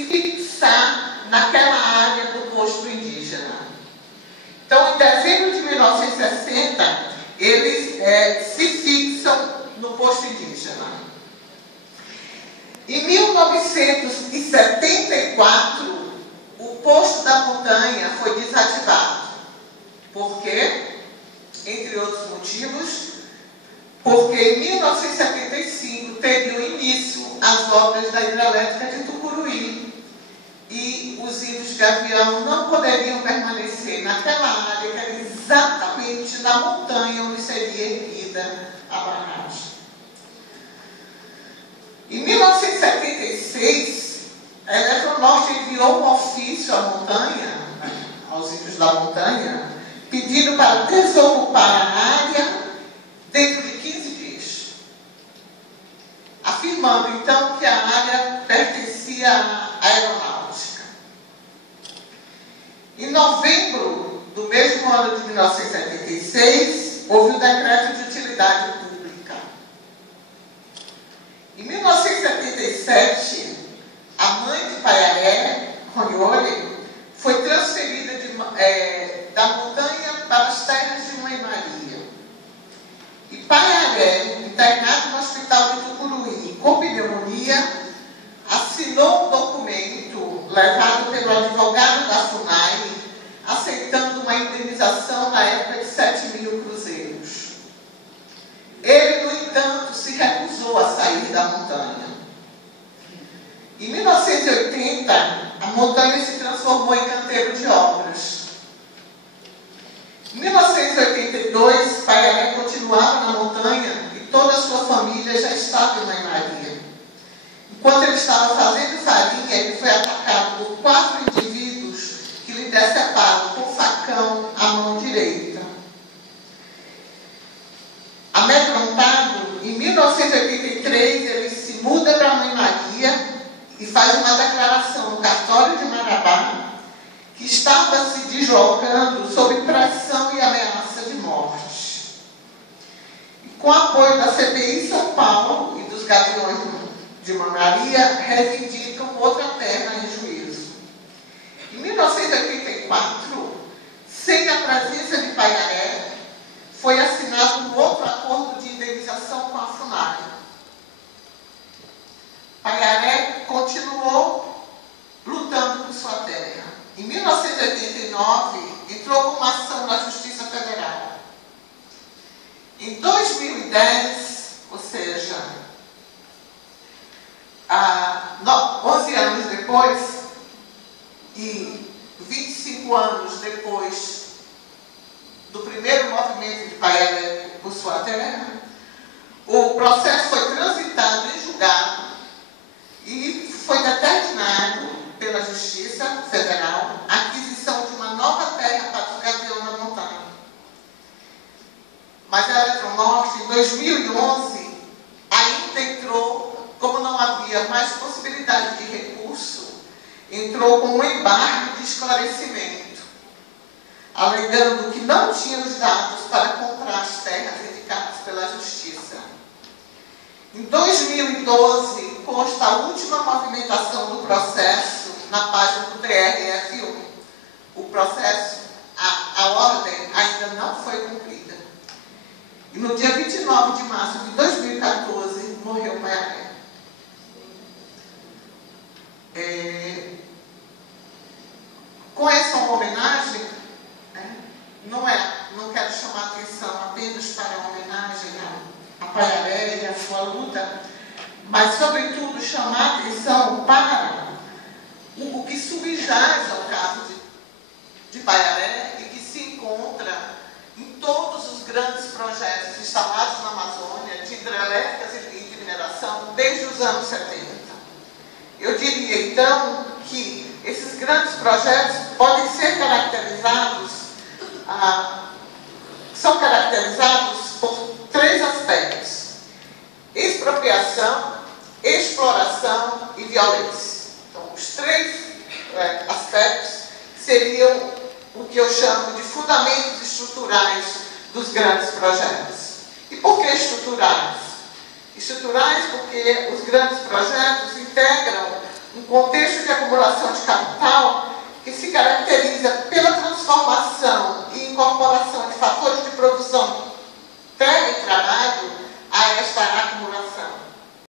se fixar naquela área do posto indígena. Então, em dezembro de 1960, eles se fixam no posto indígena. Em 1974, o posto da montanha foi desativado. Por quê? Entre outros motivos, porque em 1975 teriam início as obras da hidrelétrica de Tucuruí e os índios Gavião não poderiam permanecer naquela área que era exatamente na montanha onde seria erguida a barragem. Em 1976, a Eletronorte enviou um ofício à montanha, aos índios da montanha, pedindo para desocupar a área dentro de 15 dias, afirmando então que a área pertencia à aeronáutica. Em novembro do mesmo ano de 1976, houve o decreto de utilidade pública. Em 1977, a mãe de Paiaré, Ronioli, foi transferida da montanha para as terras de Mãe Maria. E Paiaré, internado no hospital de Tucuruí com pneumonia, assinou um documento levado pelo advogado da FUNAI, aceitando uma indenização na época de 7.000 cruzeiros. Ele, no entanto, se recusou a sair da montanha. Em 1980, a montanha se transformou em canteiro de obras. Em 1982, Paiaré continuava na montanha e toda a sua família já estava em Mãe Maria. Enquanto ele estava fazendo farinha, ele foi atacado por 4 indivíduos que lhe deceparam com facão a mão direita. Amedrontado, em 1983, ele se muda para Mãe Maria e faz uma declaração no cartório de Marabá que estava se deslocando sob pressão e ameaça de morte. E com apoio da CPI São Paulo e dos Gaviões de Mãe Maria, reivindicam outra terra em juízo. Em 1984, sem a presença de Paiaré, foi assinado um outro acordo de indenização com a FUNAI. Paiaré continuou lutando por sua terra. Em 1989, entrou com uma ação na Justiça Federal. Em 2010, ou seja, 11 anos depois e 25 anos depois do primeiro movimento de Paiaré por sua terra, o processo foi transitado em julgado e foi determinado pela Justiça Federal a aquisição de uma nova terra para os Gaviões da montanha. Mas a Eletronorte, em 2011, ainda entrou, como não havia mais possibilidade de recurso, entrou com um embargo de esclarecimento, alegando que não tinha os dados para comprar as terras indicadas pela Justiça. Em 2012, consta a última movimentação do processo na página do TRF1. O processo, a ordem ainda não foi cumprida. E no dia 29 de março de 2014, morreu Paiaré. Com essa homenagem, não quero chamar atenção apenas para a homenagem a Paiaré e a sua luta, mas, sobretudo, chamar atenção para o que subjaz ao caso de Paiaré e que se encontra em todos os grandes projetos instalados na Amazônia, de hidrelétricas e de mineração, desde os anos 70. Eu diria, então, que esses grandes projetos podem ser caracterizados, são caracterizados por 3 aspectos: expropriação, exploração e violência. Então, os 3 aspectos seriam o que eu chamo de fundamentos estruturais dos grandes projetos. E por que estruturais? Estruturais porque os grandes projetos integram um contexto de acumulação de capital